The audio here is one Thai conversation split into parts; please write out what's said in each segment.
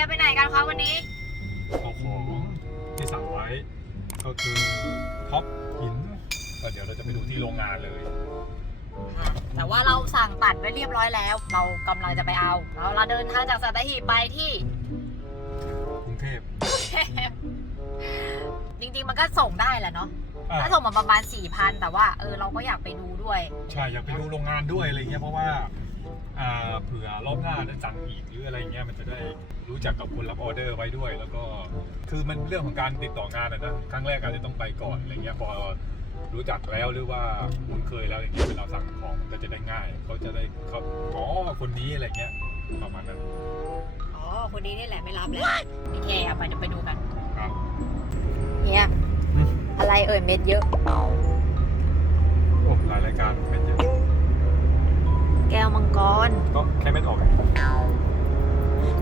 ยไปไหนกันคะวันนี้ เอาของที่สั่งไว้ ก็คือท็อปหินก็เดี๋ยวเราจะไปดูที่โรงงานเลยแต่ว่าเราสั่งตัดไว้เรียบร้อยแล้ว เรากำลังจะไปเอา เราเราเดินทางจากสัตหีบไปที่กรุงเทพจริงๆมันก็ส่งได้แหละเนาะอะถ้าส่งมาประมาณ4ี่พันแต่ว่าเออเราก็อยากไปดูด้วย ใช่อยากไปดูโรงงานด้วยอะไรเงี้ยเพราะว่าอ่า เผื่อรอบหน้าจะสั่งอีกหรืออะไรเงี้ยมันจะได้รู้จักกับคนรับออเดอร์ไว้ด้วย แล้วก็คือมันเรื่องของการติดต่องานอะนะครั้งแรกอาจจะต้องไปก่อนอะไรเงี้ยพอรู้จักแล้วหรือว่าคุ้นเคยแล้วอย่างเงี้ยเวลาสั่งของมันก็จะได้ง่ายเขาจะได้เขาอ๋อคนนี้อะไรเงี้ยประมาณนั้นอ๋อคนนี้นี่แหละไม่รับแล้วโอเคเอาไปเดี๋ยวไปดูกันครับเนี่ยอืมอะไรเอ่ยเม็ดเยอะโอ้หลายรายการเป็นเยอะ แก้วมังกร ก็แค่ไม่ออก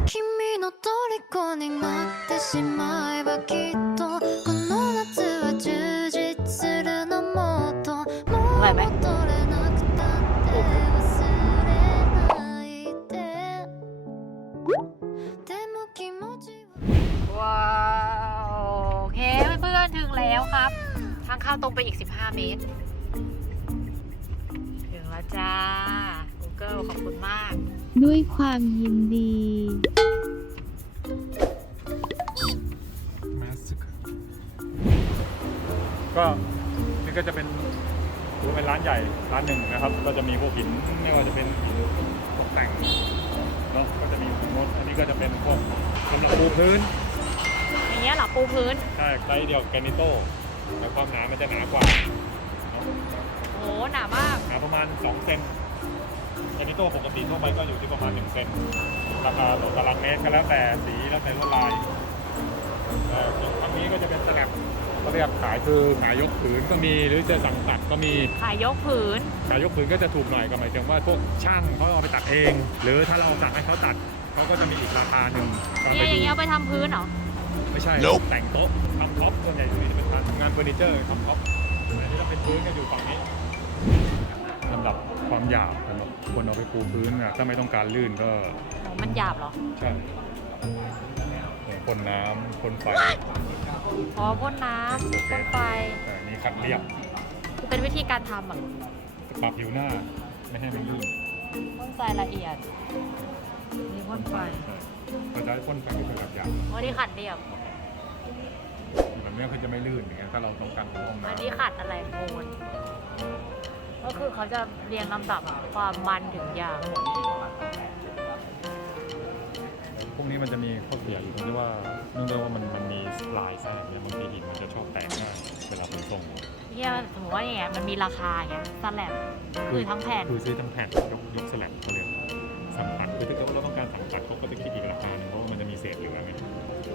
君の虜になってしまえばきっとこの夏は充実するのもっともううまいね戻れなくたって忘れないででも気持ちは ว้าวโอเคเพื่อนๆถึงแล้วครับ ทางเข้าตรงไปอีก 15 เมตร ถึงแล้วจ้า Google ขอบคุณมาก ด้วยความยินดีแมสก็นี่ก็จะเป็นถือว่าเป็นร้านใหญ่ร้านหนึ่งนะครับ ก็จะมีพวกหินไม่ว่าจะเป็นหินตกแต่งเนาะก็จะมีหินมดอันนี้ก็จะเป็นพวกสำหรับปูพื้นอย่างเงี้ยเหรอปูพื้น ใช่ไซส์เดียวกับแกรนิโต้แต่ความหนามันจะหนากว่าเนาะโหหนามาก หนาประมาณ2เซน แกรนิโต้ปกติทั่วไปก็อยู่ที่ประมาณ1เซนราคาต่อตารางเมตรก็แล้วแต่สีแล้วแต่ลวดลายแต่ครั้งนี้ก็จะเป็นสแลบเขาเรียกขายคือขายยกผืนก็มีหรือจะสั่งตัดก็มีขายยกผืน ขายยกผืนก็จะถูกหน่อยก็หมายถึงว่าพวกช่างเขาเอาไปตัดเอง หรือถ้าเราสั่งให้เขาตัดเขาก็จะมีอีกราคาหนึ่งตอนเนี่ไปยอดูย่างเงี้ยเอาไปทำพื้นเหรอ ไม่ใช่แต่งโต๊ะทำท็อปส่วนใหญ่อยู่นี่จะเป็นทำงานเฟอร์นิเจอร์ทำท็อปอันนี้ถ้าเป็นพื้นก็อยู่ฝั่งนี้ ลำดับความหยาบสำหรับคนเอาไปปูพื้นนะถ้าไม่ต้องการลื่นก็อ๋อมันหยาบเหรอ ใช่พ่นน้ำพ่นไฟอ๋อพ่นน้ำพ่นไฟแต่นี่คัดเรียบคือเป็นวิธีการทำอะปรับผิวหน้าไม่ให้มันลื่นพ่นทรายละเอียดนี่พ่นไฟใช่เราจะให้พ่นไฟที่เป็นแบบหยาบวันนี้ขัดเรียบแบบนี้คือจะไม่ลื่นอย่างเงี้ยถ้าเราต้องการปูห้องอันน้ำนี้ขัดอะไรโคน ก็คือเขาจะเรียงลำดับความมันถึงหยาบพวกนี้มันจะมีข้อเสียอยู่ตรงที่ว่าเนื่องจากว่ามันมันมีลายแทรกเนี่ยบางทีหินมันจะชอบแตกง่ายเวลาขนส่งเนี่ยสมมติว่าอย่างเงี้ยมันมีราคาไงสแลบคือทั้งแผ่นคือซื้อทั้งแผ่นยกยกสลับเขาเรียกสั่งตัดคือถ้าเกิดว่าเราต้องการสั่งตัดเขาก็จะคิดอีกราคาหนึ่งเพราะว่ามันจะมีเศษเหลือไง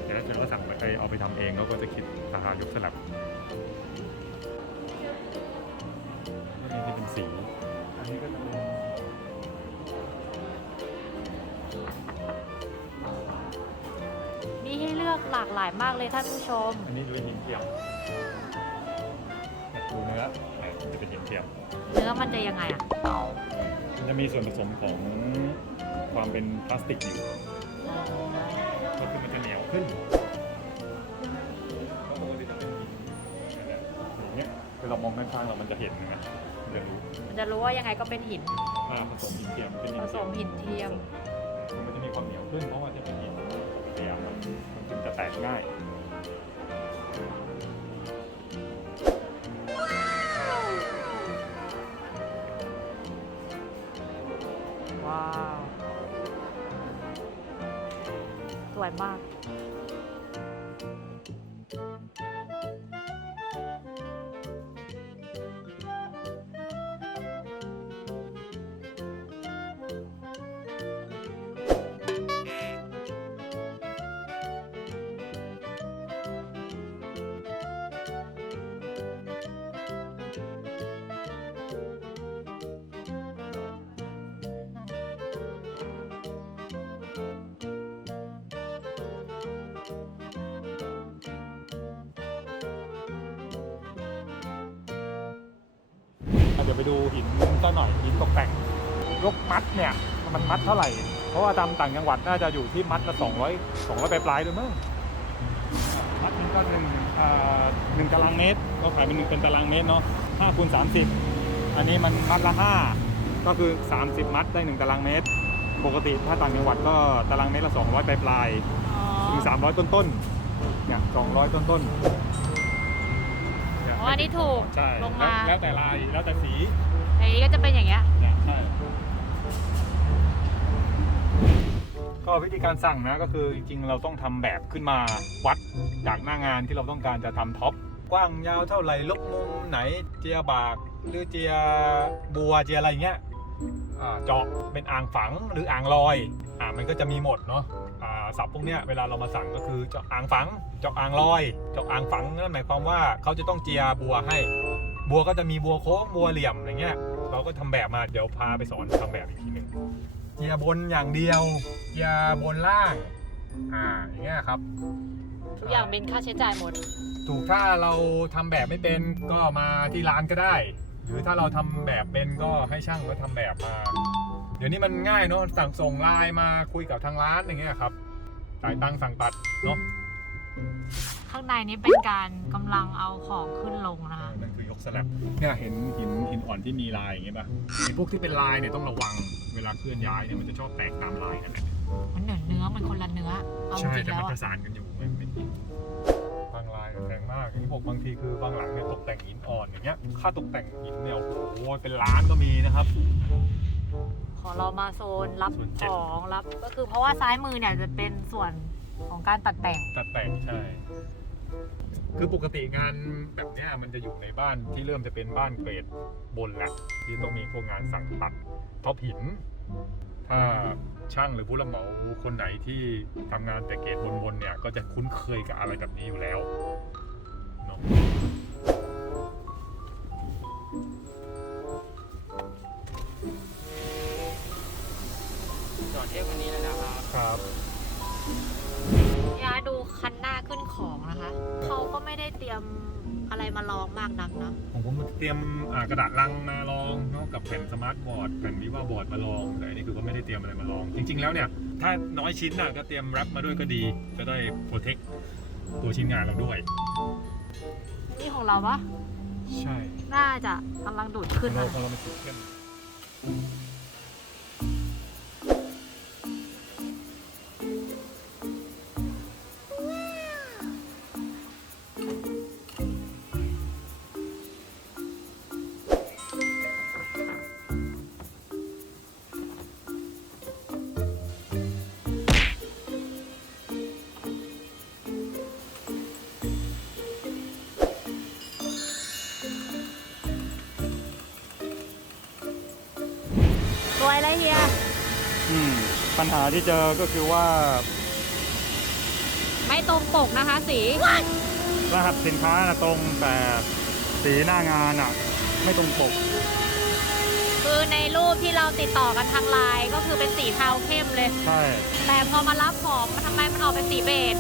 แต่ถ้าเกิดว่าสั่งไปเอาไปทำเองเขาก็จะคิดราคายกสลับ สี อันนี้ก็จะเป็นมีให้เลือกหลากหลายมากเลยท่านผู้ชม อันนี้เป็นหินเทียมเนี่ยดูเนื้อเนี่ยมันจะเป็นหินเทียม เนื้อมันจะยังไงอะ มันจะมีส่วนผสมของความเป็นพลาสติกอยู่ ก็คือมันจะเหนียวขึ้นก็ปกติจะเป็นหินอย่างเงี้ยคือเรามองข้างๆเรามันจะเห็นนะ มันจะรู้มันจะรู้ว่ายังไงก็เป็นหิน อ่าผสมหินเทียมเป็นหิผนสมหินเทียม มันจะมีความเหนียวขึ้นเพราะว่าจะเป็นหินเทียมมันมันจึงจะแตกง่ายว้าว สวยมาก เดี๋ยวไปดูหินสักหน่อยหินตกแต่งยกมัดเนี่ย มันมัดเท่าไหร่ เพราะว่าตามต่างจังหวัดน่าจะอยู่ที่มัดละ200 200ปลายๆด้วยมั้งมัดนึงก็หนึ่งอ่าหนึ่งตารางเมตร ก็ขายเป็นหนึ่งเป็นตารางเมตรเนาะ5คูณ30อันนี้มันมัดละ5ก็คือ 30 มัดได้ 1 ตารางเมตร ปกติถ้าต่างจังหวัดก็ตารางเมตรละ 200 ปลายปลายๆถึง300 ต้นต้นๆเนี่ย200 ต้นต้นๆเนี่ย อ๋ออันนี้ถูกใช่ลงมาแล้วแล้วแต่ลายแล้วแต่สีอันนี้ก็จะเป็นอย่างเงี้ยเนี่ยใช่ก็วิธีการสั่งนะก็คือจริงๆเราต้องทำแบบขึ้นมาวัดจากหน้างานที่เราต้องการจะทำท็อปกว้างยาวเท่าไหร่ลบมุมไหนเจียบาก หรือเจียบัวเจียอะไรเงี้ยอ่า เจาะเป็นอ่างฝังหรืออ่างลอยอ่ามันก็จะมีหมดเนาะอ่าศัพท์พวกเนี้ยเวลาเรามาสั่งก็คือเจาะอ่างฝัง เจาะอ่างลอย เจาะอ่างฝังนั่นหมายความว่าเขาจะต้องเจียบัวให้ บัวก็จะมีบัวโค้งบัวเหลี่ยมอะไรเงี้ยเราก็ทำแบบมาเดี๋ยวพาไปสอนทำแบบอีกทีหนึ่งเจียบนอย่างเดียวเจียบนล่างอ่าอย่างเงี้ยครับทุกอย่างเป็นค่าใช้จ่ายหมด ถูกถ้าเราทำแบบไม่เป็นก็มาที่ร้านก็ได้ หรือถ้าเราทำแบบเป็นก็ให้ช่างเขาทำแบบมา เดี๋ยวนี้มันง่ายเนาะสั่งส่งไลน์มาคุยกับทางร้านอย่างเงี้ยครับจ่ายตังค์สั่งตัดเนาะข้างในนี้เป็นการกำลังเอาของขึ้นลงนะคะนั่นคือยกสลับเนี่ยเห็นหินหินอ่อนที่มีลายอย่างเงี้ยป่ะไอ้พวกที่เป็นลายเนี่ยต้องระวังเวลาเคลื่อนย้ายเนี่ยมันจะชอบแตกตามลายนั่นแหละมันเหนือเนื้อมันคนละเนื้อเอาจใช่ริงๆแต่แล้มันวปอะระสานกันอยู่มันเป็ แพงมากอย่างที่บอกบางทีคือบางหลังเนี่ยตกแต่งหินอ่อนอย่างเงี้ยค่าตกแต่งหินเนี่ยโอ้โหเป็นล้านก็มีนะครับ ขอเรามาโซนรับโซนเจ็ขด องรับก็คือเพราะว่าซ้ายมือเนี่ยจะเป็นส่วนของการตัดแต่ง ตัดแต่งใช่ คือปกติงานแบบเนี้ยมันจะอยู่ในบ้านที่เริ่มจะเป็นบ้านเกรดบนแหละที่ต้องมีพวกงานสั่งตัดท็อปหิน ถ้าช่างหรือผู้รับเหมาคนไหนที่ทำงานแต่เกรดบนๆเนี่ย ก็จะคุ้นเคยกับอะไรแบบนี้อยู่แล้ว ครับครับยาดูคันหน้าขึ้นของนะคะ เขาก็ไม่ได้เตรียมอะไรมาลองมากนักเนาะของผมเตรียมอ่ากระดาษลังมาลองเนาะกับแผ่นสมาร์ทบอร์ดแผ่นวิว่าบอร์ดมาลองแต่อันนี้คือว่าไม่ได้เตรียมอะไรมาลอง จริง ๆ แล้วเนี่ย ถ้าน้อยชิ้นน่ะก็เตรียมแรปมาด้วยก็ดี จะได้โปรเทคตัวชิ้นงานเราด้วย นี่ของเราปะใช่น่าจะกำลังดูดขึ้นเรานะของเรามันสีเข้ม อืมปัญหาที่เจอก็คือว่า ไม่ตรงปกนะคะ สี รหัสสินค้านะตรงแต่สีหน้างานอะ ไม่ตรงปก คือในรูปที่เราติดต่อกันทางไลน์ก็คือเป็นสีเทาเข้มเลย ใช่แต่พอมารับของมันทำไมมันออกเป็นสีเบจ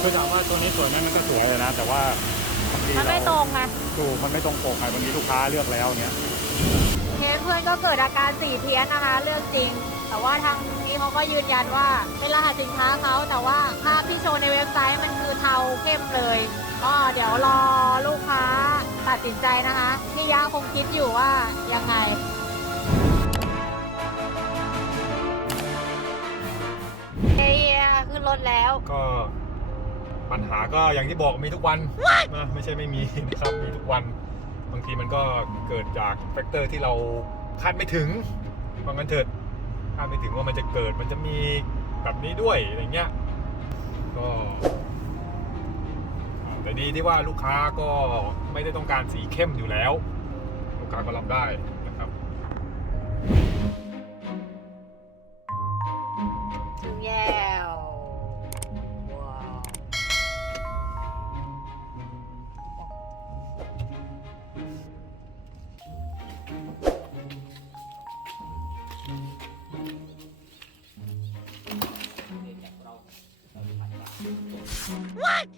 คือถามว่าตัวนี้สวยไหมมันก็สวยเลยนะ แต่ว่าบางทีมันไม่เาตรงไงถูกมันไม่ตรงปกไงบางทีลูกค้าเลือกแล้วเนี้ย เคสเพื่อนก็เกิดอาการสีเพี้ยนนะคะ เรื่องจริง แต่ว่าทางนี้เขาก็ยืนยันว่าเป็นรหัสสินค้าเขาแต่ว่าภาพที่โชว์ในเว็บไซต์มันคือเทาเข้มเลยก็เดี๋ยวรอลูกค้าตัดสินใจนะคะพี่ยะคงคิดอยู่ว่ายังไงเฮียขึ้นรถแล้ว ก็ปัญหาก็อย่างที่บอกมีทุกวันนะไม่ใช่ไม่มีนะครับมีทุกวัน บางทีมันก็เกิดจากแฟกเตอร์ที่เราคาดไม่ถึงว่างั้นเถิด คาดไม่ถึงว่ามันจะเกิดมันจะมีแบบนี้ด้วยอะไรเงี้ยก็แต่ดีที่ว่าลูกค้าก็ไม่ได้ต้องการสีเข้มอยู่แล้ว ลูกค้าก็รับได้ What?